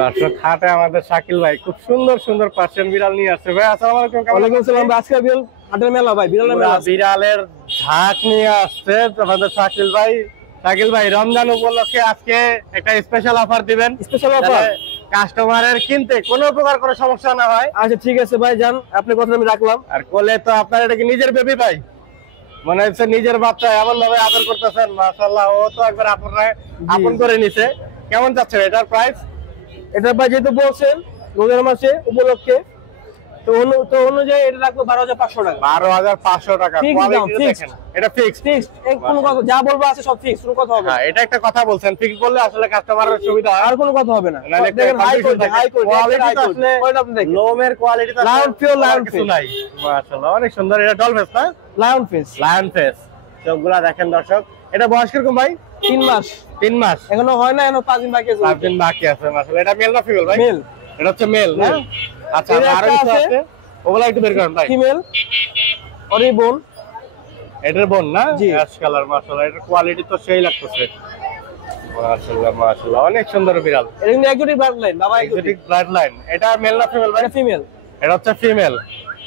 দর্শক হাটে আমাদের শাকিল ভাই খুব সুন্দর সুন্দর পার্সিয়ান বিড়াল নিয়ে আসছে। ভাই আসসালামু আলাইকুম। ওয়ালাইকুম আসসালাম। আজকে বিড়াল হাটের মেলা ভাই, বিড়ালের মেলা, বিড়ালের ঝাঁক নিয়ে আসছে আমাদের শাকিল ভাই। শাকিল ভাই রমজান উপলক্ষে আজকে একটা স্পেশাল অফার দিবেন। স্পেশাল অফার কাস্টমারের কিনতে কোনো প্রকার কোনো সমস্যা না হয়। আচ্ছা ঠিক আছে ভাই, যান আপনি কথা আমি রাখলাম। আর কোলে তো আপনার এটা কি নিজের বেবি ভাই? মনে হচ্ছে নিজের বাচ্চা, এমন ভাবে আদর করতেছেন, মাশাআল্লাহ। ও তো একবার আপন করে নিছে। কেমন যাচ্ছে এটার প্রাইস? এটা ভাই যেহেতু বলছেন রমজান মাসে উপলক্ষে, তো অনুযায়ী এটা রাখবো 12,500 টাকা। 12,500 টাকা। কোয়ালিটি দেখেন, এটা ফিক্সড। কোনো কথা যা বলবো আছে সব ফিক্স, কোনো কথা হবে না। এটা একটা কথা বলছেন, ফিক্স বললে আসলে কাস্টমারের সুবিধা হয়, আর কোনো কথা হবে না। দেখেন হাই কোয়ালিটি আসলে কোয়ালিটি আপনি দেখেন, লোমের কোয়ালিটি তো লায়ন ফিওর, লায়ন ফেস নাই। মাশাআল্লাহ অনেক সুন্দর। এটা ডল ফেস না? Lion face, lion face. চোখগুলা দেখেন দর্শক। এটা বয়স কিরকম ভাই? 3 মাস। 3 মাস এখনো হয় না, এখনো 5 দিন বাকি আছে। 5 দিন বাকি আছে। মাশাআল্লাহ। এটা মেল না ফিমেল ভাই? মেল। এটা হচ্ছে মেল না? আচ্ছা, আরো কিছু আছে ওগুলা একটু বের করেন ভাই। ফিমেল অরি বোন, এটার বোন না? জি। Ash colour. মাশাআল্লাহ এটার কোয়ালিটি তো সেই লাগতেছে। মাশাআল্লাহ মাশাআল্লাহ অনেক সুন্দর বিড়াল। এটা কিন্তু এক্সোটিক ব্লাড লাইন বাবা, এক্সোটিক ব্লাড লাইন। এটা মেল না ফিমেল ভাই? এটা ফিমেল। এটা হচ্ছে ফিমেল।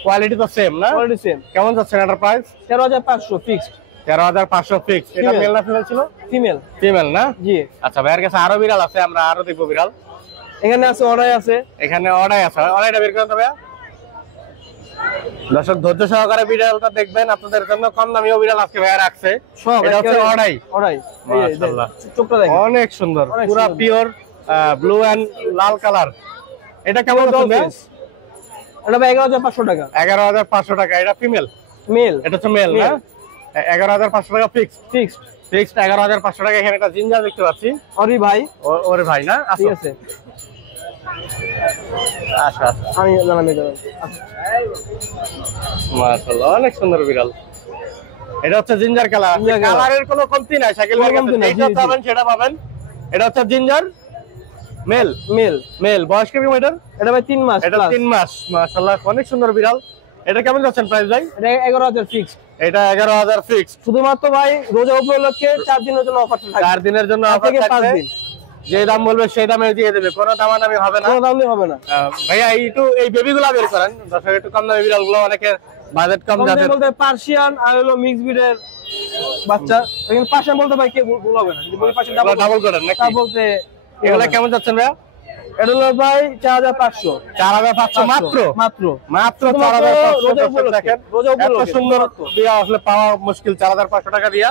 কোয়ালিটি তো সেম না? Quality same. কেমন যাচ্ছে এটার প্রাইস? 13,500 ফিক্সড। 13,500 ফিক্স। এটা মেল না ফিমেল ছিল? ফিমেল। ফিমেল না? জি। আচ্ছা, ভাইয়ের কাছে আরো বিড়াল আছে, আমরা আরো দেখবো বিড়াল। এখানে আছে অর্ডার আছে, এখানে অর্ডার আছে। অর্ডারটা বের করেন তো ভাইয়া। দর্শক ধৈর্য সহকারে বিড়ালটা দেখবেন, আপনাদের জন্য কম দামিও বিড়াল আজকে ভাইয়া রাখছে। এটা হচ্ছে অর্ডার। মাশাআল্লাহ চোখটা দেখেন অনেক সুন্দর, পুরো পিওর ব্লু এন্ড লাল কালার। এটা কেমন দাম? এটা ভাই 11,500 টাকা। 11,500 টাকা। এটা ফিমেল? মেল। এটা হচ্ছে মেল না? 11,500 টাকা ফিক্সড। ফিক্সড 11,500 টাকা। এখানে একটা জিঞ্জার দেখতে পাচ্ছি। অরি ভাই। ওরে ভাই না? ঠিক আছে। আচ্ছা আমি জানাই দেব। মাশাআল্লাহ অনেক সুন্দর বিড়াল। এটা হচ্ছে জিঞ্জার কালার। কালারের কোনো কমতি নাই শাকিল ভাই, যেটা পাবেন সেটা পাবেন। এটা হচ্ছে জিঞ্জার মেল। মেল। বয়স কিরকম এটার? এটা ভাই 3 মাস। এটা 3 মাস। মাশাআল্লাহ অনেক সুন্দর বিড়াল। এটা কেমন যাচ্ছেন প্রাইস ভাই? এটা 11,000 ফিক্সড। এটা 11,000 ফিক্সড। শুধুমাত্র ভাই রোজা উপলক্ষে 4 দিনের জন্য অফার থাকবে। 4 দিনের জন্য অফার থাকবে। 5 দিন যে দাম বলবে সেই দামে দিয়ে দেবে, কোনো দামাদামি হবে না। কোনো দামই হবে না। ভাইয়া এই বেবিগুলো বের করেন। দর্শক একটু কম দামি বিড়ালগুলো, অনেকে বাজেট কম যাদের বলতে পার্সিয়ান আর হলো মিক্স ব্রিডের বাচ্চা। এখানে পার্সিয়ান বলতে ভাই কে ভুল হবে না, যদি বলি পার্সিয়ান ডাবল করেন নাকি? তা বলতে এগুলা কেমন যাচ্ছেন ভাইয়া? এটা হলো ভাই 4,500। 4,500 মাত্র? মাত্র 4,500 দেখেন। এত সুন্দর দিয়া আসলে পাওয়া মুশকিল 4,500 টাকা দিয়া।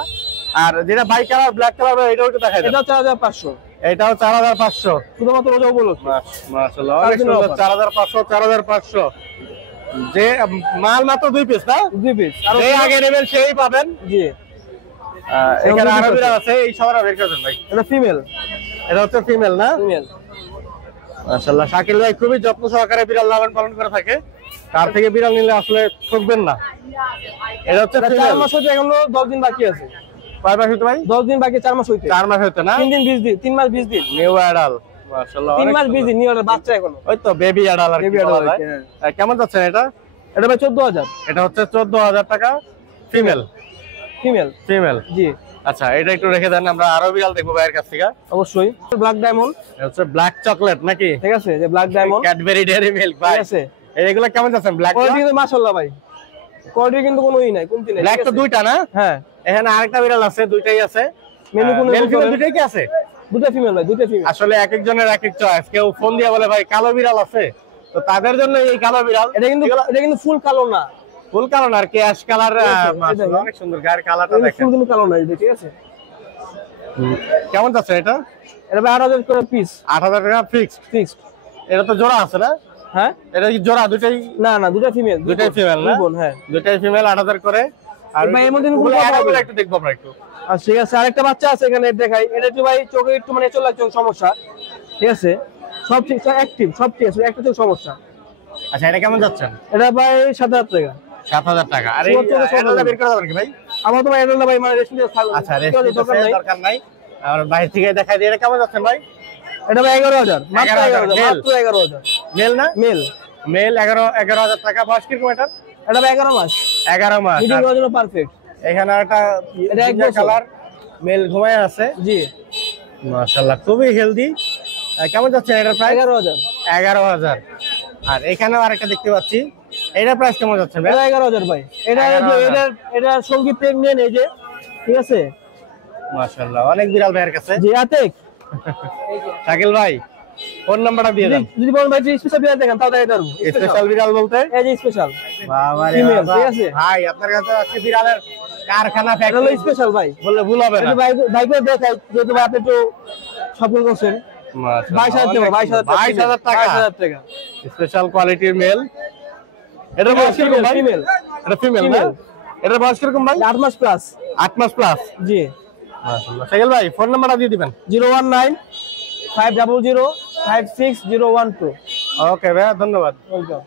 আর যেটা বাই কালার ব্ল্যাক কালার এটাও একটু দেখাই দেন। এটা 4,500। এটাও 4,500 শুধুমাত্র রোজা উপলক্ষে। মাশাআল্লাহ অনেক সুন্দর। 4,500 যে মাল মাত্র 2 পিস না? 2 পিস। আর এই আগে নেবেন সেই পাবেন। জি। এখানে আরো বিড়াল আছে, এই সবরা বের করে দেন ভাই। এটা ফিমেল। এটা হচ্ছে ফিমেল না? ফিমেল। মাশাআল্লাহ শাকিল ভাই খুবই যত্ন সহকারে বিড়াল লালন পালন করে থাকে। তার থেকে বিড়াল নিলে আসলে ঠকবেন না। এটা হচ্ছে 4 মাস হইতে এখনো 10 দিন বাকি আছে। কয় মাস হইতে ভাই? 10 দিন বাকি। 4 মাস হইতে। 4 মাস হইতে না? 3 দিন 20 দিন। 3 মাস 20 দিন। New adult. মাশাআল্লাহ 3 মাস 20 দিন নিউ অ্যাডাল বাচ্চা এখনো। ওই তো বেবি অ্যাডাল আর বেবি অ্যাডাল। কেমন যাচ্ছে এটা? এটা ভাই 14,000। এটা হচ্ছে 14,000 টাকা। ফিমেল? ফিমেল। জি। আচ্ছা, এটা একটু রেখে দেন, আমরা আরো বিড়াল দেখবো ভাইয়ের কাছ থেকে। অবশ্যই। Black diamond. এটা হচ্ছে ব্ল্যাক চকলেট নাকি? ঠিক আছে, যে black diamond. Cadbury dairy milk ভাই। ঠিক আছে। এইগুলা কেমন যাচ্ছেন ব্ল্যাক? কোয়ালিটি কিন্তু মাশাআল্লাহ ভাই, কোয়ালিটি কিন্তু কোনোই নাই, কমতি নাই। ব্ল্যাক তো দুইটা না? হ্যাঁ। এখানে আরেকটা বিড়াল আছে, দুইটাই আছে। মেল ফিমেল দুইটাই কি আছে? দুটো ফিমেল ভাই, দুটো ফিমেল। আসলে এক একজনের এক এক চয়েস। কেউ ফোন দিয়ে বলে ভাই কালো বিড়াল আছে, তো তাদের জন্য এই কালো বিড়াল। এটা কিন্তু ফুল কালো না, ফুল কালো না আর কি অ্যাশ কালার। মাশাআল্লাহ অনেক সুন্দর গায়ের কালারটা দেখেন। ফুল কিন্তু কালো না, ঠিক আছে। কেমন যাচ্ছে এটা? এটা 8,000 করে পিস। 8,000 টাকা ফিক্সড। এটা তো জোড়া আছে না? হ্যাঁ। এটা কি জোড়া দুটাই? না না, দুটো ফিমেল। দুটাই ফিমেল না? হ্যাঁ, দুটাই ফিমেল। 8,000 করে। আর ভাই এর মধ্যে কোনো কথা হবে একটু দেখবো আমরা একটু। আচ্ছা ঠিক আছে। আরেকটা বাচ্চা আছে এখানে দেখাই। এটা একটু ভাই চোখে একটু মানে চলে যাচ্ছে সমস্যা, ঠিক আছে। সব ঠিক আছে, অ্যাক্টিভ সব ঠিক আছে, একটা চোখ সমস্যা। আচ্ছা, এটা কেমন যাচ্ছে? এটা ভাই 7,000 টাকা। 7,000 টাকা। আর এই এডালটা বের করা যাবে কি ভাই? আমার তো ভাই এডালটা ভাই মানে রেশমি থাকবে। আচ্ছা, রেশমি দরকার নাই। আর বাইরে থেকে দেখাই দিয়ে। এটা কেমন যাচ্ছে ভাই? এটা ভাই 11,000 মাত্র। 11,000 মেল না? মেল 11,000 টাকা। বয়স কিরকম এটা? এটা ভাই 11 মাস। 11 মাস। মিডিং এর জন্য পারফেক্ট। এখানে একটা এটা এক কালার মেল ঘুমায় আছে। জি। মাশাআল্লাহ খুবই হেলদি। কেমন যাচ্ছে এটার প্রাইস? 11,000। 11,000। আর এখানেও আরেকটা দেখতে পাচ্ছি, এটার প্রাইস কেমন যাচ্ছে ভাই? 11,000 ভাই। এটা 11,000 এটা সঙ্গীত প্রেগনেন্ট এই যে, ঠিক আছে? মাশাআল্লাহ, অনেক বিড়াল ভাইয়ের কাছে। জি আতিক, শাকিল ভাই ফোন নাম্বারটা দিয়ে দেন। যদি বলেন ভাই স্পেশাল বিড়াল দেখেন তাও দেখাতে পারবো। স্পেশাল বিড়াল বলতে এই যে স্পেশাল বাবা রে ফিমেল, বাবা। ঠিক আছে? ভাই আপনার কাছে আজকে বিড়ালের কারখানা এটা হলো ফ্যাক্টরি স্পেশাল ভাই। বললে ভুল হবে না। এটা ভাই ভাই করে দেখাই, যেহেতু ভাই আপনি একটু স্বপ্ন করছেন। মাশাআল্লাহ, 22,000 টাকা, 22,000 টাকা, 22,000 টাকা। স্পেশাল কোয়ালিটির মেল। এটার বয়স কিরকম ভাই? ফিমেল, এটা ফিমেল না? Female। এটার বয়স কিরকম ভাই? 8 মাস প্লাস। 8 মাস প্লাস। জি। মাশাআল্লাহ। শাকিল ভাই ফোন নাম্বারটা দিয়ে দিবেন। 019 500 56012। ওকে ভাই, ধন্যবাদ। ওয়েলকাম।